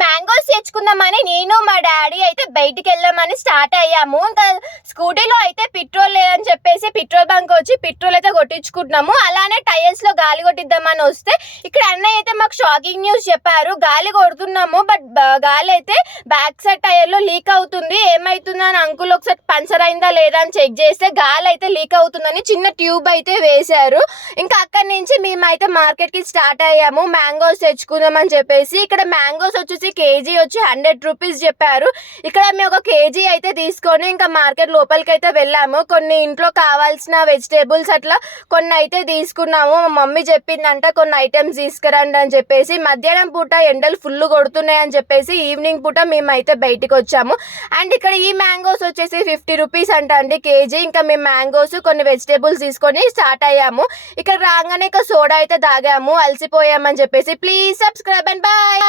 Mangoes తెచ్చుకుందామని నేను మా daddy అయితే బయటికి వెళ్ళామని స్టార్ట్ అయ్యాము. ఇంకా స్కూటీలో అయితే పెట్రోల్ లేదని చెప్పేసి పెట్రోల్ బంక్ వచ్చి పెట్రోల్ అయితే కొట్టించుకుంటున్నాము. అలానే టైర్స్ లో గాలి కొట్టిద్దామని వస్తే ఇక్కడ అన్నయ్య అయితే మాకు షాకింగ్ న్యూస్ చెప్పారు. గాలి కొడుతున్నాము బట్ గాలి అయితే బ్యాక్ సైడ్ టైర్ లో లీక్ అవుతుంది. ఏమైతుందని అంకుల్ ఒకసారి పంచర్ అయిందా లేదా అని చెక్ చేస్తే గాలి అయితే లీక్ అవుతుందని చిన్న ట్యూబ్ అయితే వేశారు. ఇంకా అక్కడి నుంచి మేమైతే మార్కెట్ కి స్టార్ట్ అయ్యాము మ్యాంగోస్ తెచ్చుకుందామని చెప్పేసి. ఇక్కడ మ్యాంగోస్ వచ్చేసి కేజీ వచ్చి 100 రూపీస్ చెప్పారు. ఇక్కడ మేము ఒక కేజీ అయితే తీసుకొని ఇంకా మార్కెట్ లోపలికి అయితే వెళ్ళాము. కొన్ని ఇంట్లో కావాల్సిన వెజిటేబుల్స్ అట్లా కొన్ని అయితే తీసుకున్నాము. మా మమ్మీ చెప్పిందంట కొన్ని ఐటమ్స్ తీసుకురండి అని చెప్పేసి. మధ్యాహ్నం పూట ఎండలు ఫుల్ కొడుతున్నాయి అని చెప్పేసి ఈవినింగ్ పూట మేమైతే బయటికి వచ్చాము. అండ్ ఇక్కడ ఈ మ్యాంగోస్ వచ్చేసి 50 రూపీస్ అంట అండి కేజీ. ఇంకా మేము మ్యాంగోస్ కొన్ని వెజిటేబుల్స్ తీసుకొని స్టార్ట్ అయ్యాము. ఇక్కడ రాగానే ఇక సోడా అయితే తాగాము, అలసిపోయామని చెప్పేసి. Please subscribe and bye.